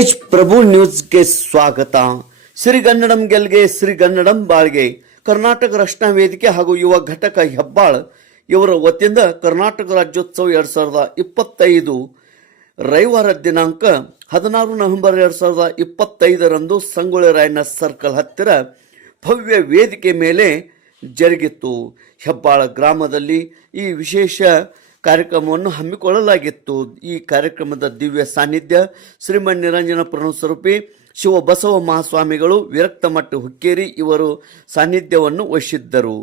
ತೇಜ್ ಪ್ರಭು ನ್ಯೂಸ್ಗೆ ಸ್ವಾಗತ. ಶ್ರೀಗನ್ನಡಂ ಗೆಲ್ಗೆ ಶ್ರೀಗನ್ನಡಂ ಬಾಳ್ಗೆ. ಕರ್ನಾಟಕ ರಕ್ಷಣಾ ವೇದಿಕೆ ಹಾಗೂ ಯುವ ಘಟಕ ಹೆಬ್ಬಾಳ್ ಇವರ ವತಿಯಿಂದ ಕರ್ನಾಟಕ ರಾಜ್ಯೋತ್ಸವ ಎರಡು ಸಾವಿರದ ಇಪ್ಪತ್ತೈದು ರವಿವಾರ ದಿನಾಂಕ ಹದಿನಾರು ನವೆಂಬರ್ ಎರಡು ಸಾವಿರದ ಇಪ್ಪತ್ತೈದರಂದು ಸಂಗೊಳ್ಳಿ ರಾಯಣ್ಣ ಸರ್ಕಲ್ ಹತ್ತಿರ ಭವ್ಯ ವೇದಿಕೆ ಮೇಲೆ ಜರುಗಿತ್ತು. ಹೆಬ್ಬಾಳ ಗ್ರಾಮದಲ್ಲಿ ಈ ವಿಶೇಷ ಕಾರ್ಯಕ್ರಮವನ್ನು ಹಮ್ಮಿಕೊಳ್ಳಲಾಗಿತ್ತು. ಈ ಕಾರ್ಯಕ್ರಮದ ದಿವ್ಯ ಸಾನ್ನಿಧ್ಯ ಶ್ರೀಮನ್ ನಿರಂಜನ ಪ್ರಣಸ್ವರೂಪಿ ಶಿವ ಬಸವ ಮಹಾಸ್ವಾಮಿಗಳು, ವಿರಕ್ತ ಮಠ ಹುಕ್ಕೇರಿ ಇವರು ಸಾನ್ನಿಧ್ಯವನ್ನು ವಹಿಸಿದ್ದರು.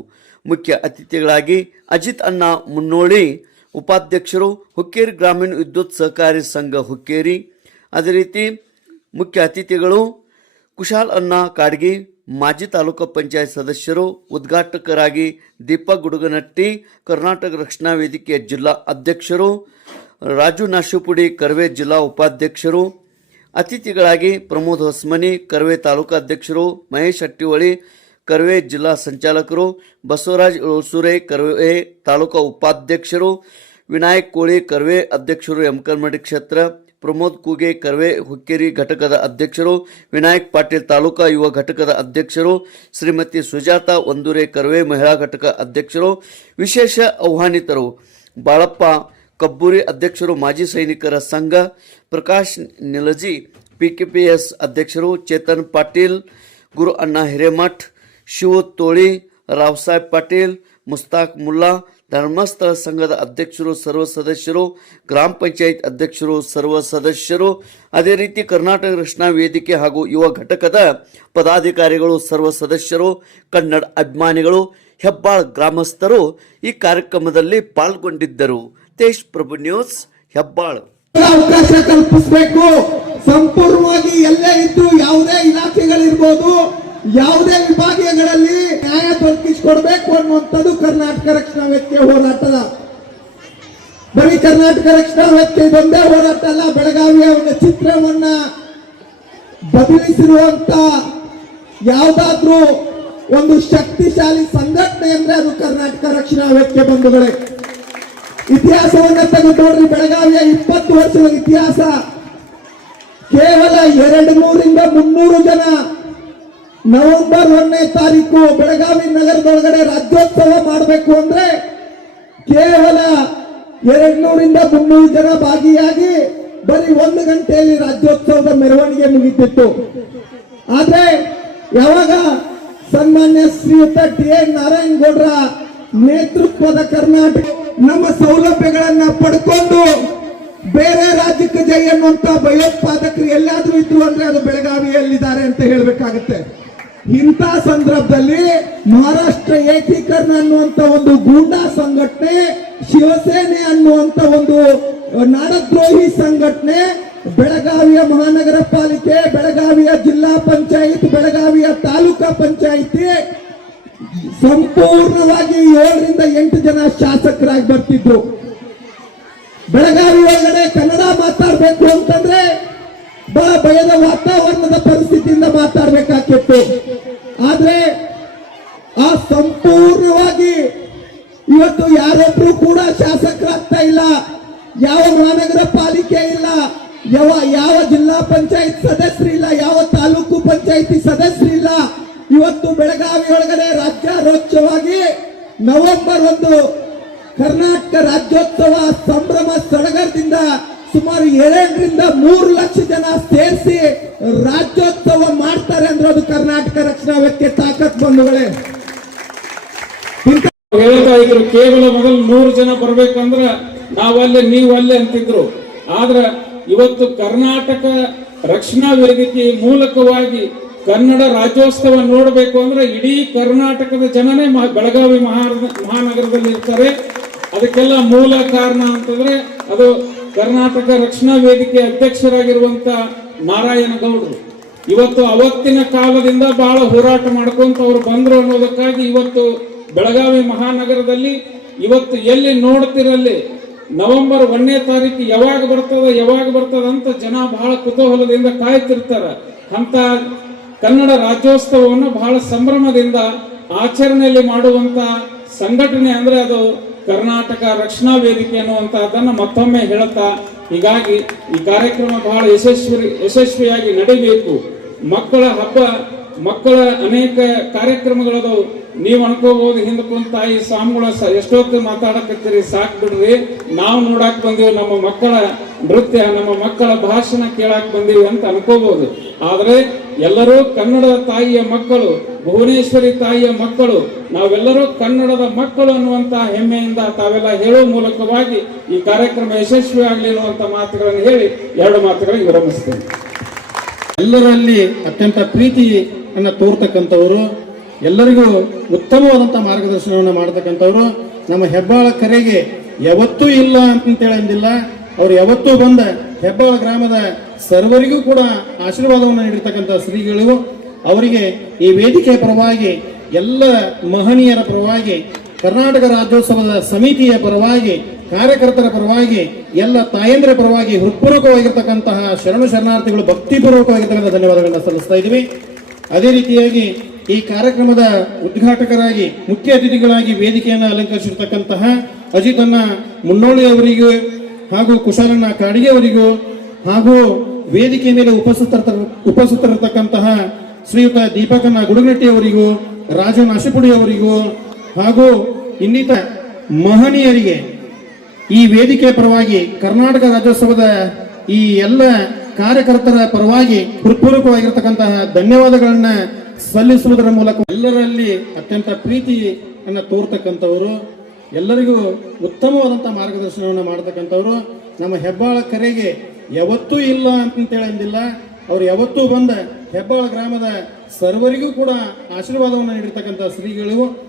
ಮುಖ್ಯ ಅತಿಥಿಗಳಾಗಿ ಅಜಿತ್ ಅಣ್ಣ ಮುನ್ನೋಳಿ, ಉಪಾಧ್ಯಕ್ಷರು ಹುಕ್ಕೇರಿ ಗ್ರಾಮೀಣ ವಿದ್ಯುತ್ ಸಹಕಾರಿ ಸಂಘ ಹುಕ್ಕೇರಿ. ಅದೇ ರೀತಿ ಮುಖ್ಯ ಅತಿಥಿಗಳು ಕುಶಾಲ್ ಅಣ್ಣ ಕಾಡ್ಗಿ ಮಾಜಿ ತಾಲೂಕು ಪಂಚಾಯತ್ ಸದಸ್ಯರು ಉದ್ಘಾಟಕರಾಗಿ ದೀಪಕ್ ಗುಡುಗನಟ್ಟಿ, ಕರ್ನಾಟಕ ರಕ್ಷಣಾ ವೇದಿಕೆಯ ಜಿಲ್ಲಾ ಅಧ್ಯಕ್ಷರು, ರಾಜು ನಾಶುಪುಡಿ ಕರ್ವೆ ಜಿಲ್ಲಾ ಉಪಾಧ್ಯಕ್ಷರು, ಅತಿಥಿಗಳಾಗಿ ಪ್ರಮೋದ್ ಹೊಸ್ಮನಿ ಕರ್ವೆ ತಾಲೂಕು ಅಧ್ಯಕ್ಷರು, ಮಹೇಶ್ ಹಟ್ಟಿಹೊಳಿ ಕರ್ವೆ ಜಿಲ್ಲಾ ಸಂಚಾಲಕರು, ಬಸವರಾಜ್ ಉಳ್ಸೂರೆ ಕರ್ವೆ ತಾಲೂಕಾ ಉಪಾಧ್ಯಕ್ಷರು, ವಿನಾಯಕ್ ಕೋಳಿ ಕರ್ವೆ ಅಧ್ಯಕ್ಷರು ಯಮಕಲ್ಮಡಿ ಕ್ಷೇತ್ರ ಪ್ರಮೋದ್ ಕೂಗೆ ಕರ್ವೆ ಹುಕ್ಕೇರಿ ಘಟಕದ ಅಧ್ಯಕ್ಷರು, ವಿನಾಯಕ್ ಪಾಟೀಲ್ ತಾಲೂಕಾ ಯುವ ಘಟಕದ ಅಧ್ಯಕ್ಷರು, ಶ್ರೀಮತಿ ಸುಜಾತ ಒಂದೂರೆ ಕರ್ವೆ ಮಹಿಳಾ ಘಟಕ ಅಧ್ಯಕ್ಷರು, ವಿಶೇಷ ಆಹ್ವಾನಿತರು. ಬಾಳಪ್ಪ ಕಬ್ಬೂರಿ ಅಧ್ಯಕ್ಷರು, ಮಾಜಿ ಸೈನಿಕರ ಸಂಘ, ಪ್ರಕಾಶ್ ನಿಲಜಿ, ಪಿಕೆಪಿಎಸ್ ಅಧ್ಯಕ್ಷರು, ಚೇತನ್ ಪಾಟೀಲ್, ಗುರು ಅಣ್ಣ ಹಿರೇಮಠ್ ಶಿವ ತೋಳಿ ರಾವ್ಸಾಹೇಬ್ ಪಾಟೀಲ್, ಮುಸ್ತಾಕ್ ಮುಲ್ಲಾ ಧರ್ಮಸ್ಥಳ ಸಂಘದ ಅಧ್ಯಕ್ಷರು, ಸರ್ವ ಸದಸ್ಯರು, ಗ್ರಾಮ ಪಂಚಾಯತ್ ಅಧ್ಯಕ್ಷರು, ಸರ್ವ ಸದಸ್ಯರು, ಅದೇ ರೀತಿ ಕರ್ನಾಟಕ ರಕ್ಷಣಾ ವೇದಿಕೆ ಹಾಗೂ ಯುವ ಘಟಕದ ಪದಾಧಿಕಾರಿಗಳು, ಸರ್ವ ಸದಸ್ಯರು, ಕನ್ನಡ ಅಭಿಮಾನಿಗಳು, ಹೆಬ್ಬಾಳ್ ಗ್ರಾಮಸ್ಥರು ಈ ಕಾರ್ಯಕ್ರಮದಲ್ಲಿ ಪಾಲ್ಗೊಂಡಿದ್ದರು. ತೇಜ್ ಪ್ರಭು ನ್ಯೂಸ್, ಹೆಬ್ಬಾಳ್. ಅವಕಾಶ ಕಲ್ಪಿಸಬೇಕು. ಸಂಪೂರ್ಣವಾಗಿ ಎಲ್ಲೇ ಇದ್ದು ಯಾವುದೇ ಇಲಾಖೆಗಳಿರ್ಬೋದು. ಯಾವುದೇ ವಿಭಾಗೀಯಗಳಲ್ಲಿ ನ್ಯಾಯ ದೊರಕಿಸಿಕೊಡ್ಬೇಕು ಅನ್ನುವಂಥದ್ದು ಕರ್ನಾಟಕ ರಕ್ಷಣಾ ವ್ಯಕ್ತಿಯ ಹೋರಾಟದ ಬರೀ ಕರ್ನಾಟಕ ರಕ್ಷಣಾ ವ್ಯಕ್ತಿ ಇದೊಂದೇ ಹೋರಾಟ ಅಲ್ಲ, ಬೆಳಗಾವಿಯ ಒಂದು ಚಿತ್ರವನ್ನ ಬದಲಿಸಿರುವಂತ ಯಾವುದಾದ್ರೂ ಒಂದು ಶಕ್ತಿಶಾಲಿ ಸಂಘಟನೆ ಅಂದ್ರೆ ಅದು ಕರ್ನಾಟಕ ರಕ್ಷಣಾ ವ್ಯಕ್ತಿಯ ಬಂಧುಗಳೇ. ಇತಿಹಾಸವನ್ನ ತೆಗೆದು ನೋಡ್ರಿ ಬೆಳಗಾವಿಯ ಇಪ್ಪತ್ತು ವರ್ಷದ ಇತಿಹಾಸ. ಕೇವಲ ಎರಡು ನೂರಿಂದ ಮುನ್ನೂರು ಜನ ನವೆಂಬರ್ ಒಂದನೇ ತಾರೀಕು ಬೆಳಗಾವಿ ನಗರದೊಳಗಡೆ ರಾಜ್ಯೋತ್ಸವ ಮಾಡಬೇಕು ಅಂದ್ರೆ ಕೇವಲ ಎರಡ್ ನೂರಿಂದ ಮುನ್ನೂರು ಜನ ಭಾಗಿಯಾಗಿ ಬರೀ ಒಂದು ಗಂಟೆಯಲ್ಲಿ ರಾಜ್ಯೋತ್ಸವದ ಮೆರವಣಿಗೆ ಮುಗಿತಿತ್ತು. ಆದ್ರೆ ಯಾವಾಗ ಸನ್ಮಾನ್ಯ ಶ್ರೀಯುತ ಟಿ ಎನ್ ನಾರಾಯಣಗೌಡರ ನೇತೃತ್ವದ ಕರ್ನಾಟಕ ನಮ್ಮ ಸೌಲಭ್ಯಗಳನ್ನ ಪಡ್ಕೊಂಡು ಬೇರೆ ರಾಜ್ಯಕ್ಕೆ ಜೈ ಅನ್ನುವಂತ ಭಯೋತ್ಪಾದಕರು ಎಲ್ಲಾದ್ರೂ ಇದ್ರು ಅಂದ್ರೆ ಅದು ಬೆಳಗಾವಿಯಲ್ಲಿದ್ದಾರೆ ಅಂತ ಹೇಳ್ಬೇಕಾಗತ್ತೆ. ಇಂಥ ಸಂದರ್ಭದಲ್ಲಿ ಮಹಾರಾಷ್ಟ್ರ ಏಕೀಕರಣ ಅನ್ನುವಂತ ಒಂದು ಗೂಂಡಾ ಸಂಘಟನೆ, ಶಿವಸೇನೆ ಅನ್ನುವಂತ ಒಂದು ನಾಡದ್ರೋಹಿ ಸಂಘಟನೆ, ಬೆಳಗಾವಿಯ ಮಹಾನಗರ ಪಾಲಿಕೆ, ಬೆಳಗಾವಿಯ ಜಿಲ್ಲಾ ಪಂಚಾಯತ್, ಬೆಳಗಾವಿಯ ತಾಲೂಕಾ ಪಂಚಾಯಿತಿ ಸಂಪೂರ್ಣವಾಗಿ ಏಳರಿಂದ ಎಂಟು ಜನ ಶಾಸಕರಾಗಿ ಬರ್ತಿದ್ರು. ಬೆಳಗಾವಿ ಒಳಗಡೆ ಕನ್ನಡ ಮಾತಾಡಬೇಕು ಅಂತಂದ್ರೆ ಬಹಳ ಭಯದ ವಾತಾವರಣದ ಪರಿಸ್ಥಿತಿಯಿಂದ ಮಾತಾಡ್ಬೇಕಾಗಿತ್ತು ಆದ್ರೆ ಆ ಸಂಪೂರ್ಣವಾಗಿ ಇವತ್ತು ಯಾರೊಬ್ರು ಕೂಡ ಶಾಸಕರಾಗ್ತಾ ಇಲ್ಲ. ಯಾವ ಮಹಾನಗರ ಪಾಲಿಕೆ ಇಲ್ಲ. ಯಾವ ಯಾವ ಜಿಲ್ಲಾ ಪಂಚಾಯತ್ ಸದಸ್ಯರಿಲ್ಲ ಯಾವ ತಾಲೂಕು ಪಂಚಾಯತಿ ಸದಸ್ಯರಿಲ್ಲ ಇವತ್ತು ಬೆಳಗಾವಿ ಒಳಗಡೆ ರಾಜ್ಯಾರೋಚ್ಯವಾಗಿ ನವೆಂಬರ್ ಒಂದು ಕರ್ನಾಟಕ ರಾಜ್ಯೋತ್ಸವ ಸಂಭ್ರಮ ಸಡಗರದಿಂದ ಸುಮಾರು ಎರಡರಿಂದ ಮೂರು ಲಕ್ಷ ಜನ ಸೇರಿಸಿ ರಾಜ್ಯೋತ್ಸವ ಮಾಡ್ತಾರೆ ಅಂದ್ರೆ ಅದು ಕರ್ನಾಟಕ ರಕ್ಷಣಾ ವ್ಯಕ್ತಿ ತಾಕತ್ ಬಂಧುಗಳೇ. ಹೇಳ್ತಾ ಇದ್ರು ಕೇವಲ ಮೊದಲು ನೂರು ಜನ ಬರ್ಬೇಕಂದ್ರ ನಾವಲ್ಲೇ ಅಲ್ಲೇ ಅಂತಿದ್ರು. ಆದ್ರ ಇವತ್ತು ಕರ್ನಾಟಕ ರಕ್ಷಣಾ ವೇದಿಕೆ ಮೂಲಕವಾಗಿ ಕನ್ನಡ ರಾಜ್ಯೋತ್ಸವ ನೋಡಬೇಕು ಅಂದ್ರೆ ಇಡೀ ಕರ್ನಾಟಕದ ಜನನೇ ಬೆಳಗಾವಿ ಮಹಾ ಮಹಾನಗರದಲ್ಲಿ ಇರ್ತಾರೆ ಅದಕ್ಕೆಲ್ಲ ಮೂಲ ಕಾರಣ ಅಂತಂದ್ರೆ ಅದು ಕರ್ನಾಟಕ ರಕ್ಷಣಾ ವೇದಿಕೆ ಅಧ್ಯಕ್ಷರಾಗಿರುವಂತ ನಾರಾಯಣ ಗೌಡರು. ಇವತ್ತು ಅವತ್ತಿನ ಕಾಲದಿಂದ ಬಹಳ ಹೋರಾಟ ಮಾಡ್ಕೊಂತ ಅವರು ಬಂದರು ಅನ್ನೋದಕ್ಕಾಗಿ ಇವತ್ತು ಬೆಳಗಾವಿ ಮಹಾನಗರದಲ್ಲಿ ಇವತ್ತು ಎಲ್ಲಿ ನೋಡ್ತಿರಲ್ಲಿ ನವೆಂಬರ್ ಒಂದನೇ ತಾರೀಕು ಯಾವಾಗ ಬರ್ತದ ಯಾವಾಗ ಬರ್ತದ ಅಂತ ಜನ ಬಹಳ ಕುತೂಹಲದಿಂದ ಕಾಯ್ತಿರ್ತಾರ. ಅಂತ ಕನ್ನಡ ರಾಜ್ಯೋತ್ಸವವನ್ನು ಬಹಳ ಸಂಭ್ರಮದಿಂದ ಆಚರಣೆಯಲ್ಲಿ ಮಾಡುವಂತ ಸಂಘಟನೆ ಅಂದ್ರೆ ಅದು ಕರ್ನಾಟಕ ರಕ್ಷಣಾ ವೇದಿಕೆ ಅನ್ನುವಂತಹದನ್ನ ಮತ್ತೊಮ್ಮೆ ಹೇಳುತ್ತಾ, ಹೀಗಾಗಿ ಈ ಕಾರ್ಯಕ್ರಮ ಬಹಳ ಯಶಸ್ವಿ, ಯಶಸ್ವಿಯಾಗಿ ನಡೀಬೇಕು. ಮಕ್ಕಳ ಹಬ್ಬ, ಮಕ್ಕಳ ಅನೇಕ ಕಾರ್ಯಕ್ರಮಗಳದವು ನೀವು ಅನ್ಕೋಬಹುದು ಹಿಂದೆ ಕುಂತ ತಾಯಿ ಸ್ವಾಮಿಗಳ ಎಷ್ಟೊತ್ತು ಮಾತಾಡಕತ್ತೀರಿ, ಸಾಕ್ ಬಿಡ್ರಿ. ನಾವು ನೋಡಾಕ್ ಬಂದೀವಿ ನಮ್ಮ ಮಕ್ಕಳ ನೃತ್ಯ ನಮ್ಮ ಮಕ್ಕಳ ಭಾಷಣ ಕೇಳಕ್ ಬಂದೀವಿ ಅಂತ ಅನ್ಕೋಬಹುದು ಆದರೆ ಎಲ್ಲರೂ ಕನ್ನಡದ ತಾಯಿಯ ಮಕ್ಕಳು, ಭುವನೇಶ್ವರಿ ತಾಯಿಯ ಮಕ್ಕಳು, ನಾವೆಲ್ಲರೂ ಕನ್ನಡದ ಮಕ್ಕಳು ಅನ್ನುವಂತ ಹೆಮ್ಮೆಯಿಂದ ತಾವೆಲ್ಲ ಹೇಳುವ ಮೂಲಕವಾಗಿ ಈ ಕಾರ್ಯಕ್ರಮ ಯಶಸ್ವಿ ಆಗಲಿ ಅನ್ನುವಂತ ಮಾತುಗಳನ್ನು ಹೇಳಿ ಎರಡು ಮಾತುಗಳಿಗೆ ವಿರಮಿಸ್ತೇನೆ. ಎಲ್ಲರಲ್ಲಿ ಅತ್ಯಂತ ಪ್ರೀತಿಯನ್ನು ತೋರ್ತಕ್ಕಂಥವರು, ಎಲ್ಲರಿಗೂ ಉತ್ತಮವಾದಂಥ ಮಾರ್ಗದರ್ಶನವನ್ನು ಮಾಡತಕ್ಕಂಥವ್ರು, ನಮ್ಮ ಹೆಬ್ಬಾಳ ಕರೆಗೆ ಯಾವತ್ತೂ ಇಲ್ಲ ಅಂತೇಳಿ ಅಂದಿಲ್ಲ. ಅವ್ರು ಯಾವತ್ತೂ ಬಂದ ಹೆಬ್ಬಾಳ ಗ್ರಾಮದ ಸರ್ವರಿಗೂ ಕೂಡ ಆಶೀರ್ವಾದವನ್ನು ನೀಡಿರ್ತಕ್ಕಂಥ ಶ್ರೀಗಳು. ಅವರಿಗೆ ಈ ವೇದಿಕೆಯ ಪರವಾಗಿ, ಎಲ್ಲ ಮಹನೀಯರ ಪರವಾಗಿ, ಕರ್ನಾಟಕ ರಾಜ್ಯೋತ್ಸವದ ಸಮಿತಿಯ ಪರವಾಗಿ, ಕಾರ್ಯಕರ್ತರ ಪರವಾಗಿ, ಎಲ್ಲ ತಾಯಂದ್ರ ಪರವಾಗಿ ಹೃತ್ಪೂರ್ವಕವಾಗಿರ್ತಕ್ಕಂತಹ ಶರಣು ಶರಣಾರ್ಥಿಗಳು ಭಕ್ತಿಪೂರ್ವಕವಾಗಿರ್ತಕ್ಕಂಥ ಧನ್ಯವಾದಗಳನ್ನು ಸಲ್ಲಿಸ್ತಾ ಇದ್ದೀವಿ. ಅದೇ ರೀತಿಯಾಗಿ ಈ ಕಾರ್ಯಕ್ರಮದ ಉದ್ಘಾಟಕರಾಗಿ, ಮುಖ್ಯ ಅತಿಥಿಗಳಾಗಿ ವೇದಿಕೆಯನ್ನು ಅಲಂಕರಿಸಿರ್ತಕ್ಕಂತಹ ಅಜಿತನ್ನ ಮುನ್ನೋಳಿ ಅವರಿಗೂ ಹಾಗೂ ಕುಶಾಲಣ್ಣ ಕಾಡಿಗೆ ಅವರಿಗೂ ಹಾಗೂ ವೇದಿಕೆ ಮೇಲೆ ಉಪಸ್ಥಿತರ ಉಪಸ್ಥಿತರತಕ್ಕಂತಹ ಶ್ರೀಯುತ ದೀಪಕನ ಗುಡುಗಟ್ಟಿ ಅವರಿಗೂ ರಾಜು ಅವರಿಗೂ ಹಾಗೂ ಇನ್ನಿತ ಮಹನೀಯರಿಗೆ ಈ ವೇದಿಕೆ ಪರವಾಗಿ ಕರ್ನಾಟಕ ರಾಜ್ಯೋತ್ಸವದ ಈ ಎಲ್ಲ ಕಾರ್ಯಕರ್ತರ ಪರವಾಗಿ ಹೃತ್ಪೂರ್ವಕವಾಗಿರ್ತಕ್ಕಂತಹ ಧನ್ಯವಾದಗಳನ್ನ ಸಲ್ಲಿಸುವುದರ ಮೂಲಕ ಎಲ್ಲರಲ್ಲಿ ಅತ್ಯಂತ ಪ್ರೀತಿಯನ್ನು ತೋರ್ತಕ್ಕಂಥವರು ಎಲ್ಲರಿಗೂ ಉತ್ತಮವಾದಂಥ ಮಾರ್ಗದರ್ಶನವನ್ನು ಮಾಡತಕ್ಕಂಥವ್ರು ನಮ್ಮ ಹೆಬ್ಬಾಳ ಕರೆಗೆ ಯಾವತ್ತೂ ಇಲ್ಲ ಅಂತೇಳಿ ಅಂದಿಲ್ಲ. ಅವ್ರು ಯಾವತ್ತೂ ಬಂದ ಹೆಬ್ಬಾಳ ಗ್ರಾಮದ ಸರ್ವರಿಗೂ ಕೂಡ ಆಶೀರ್ವಾದವನ್ನು ನೀಡಿರ್ತಕ್ಕಂಥ ಶ್ರೀಗಳು.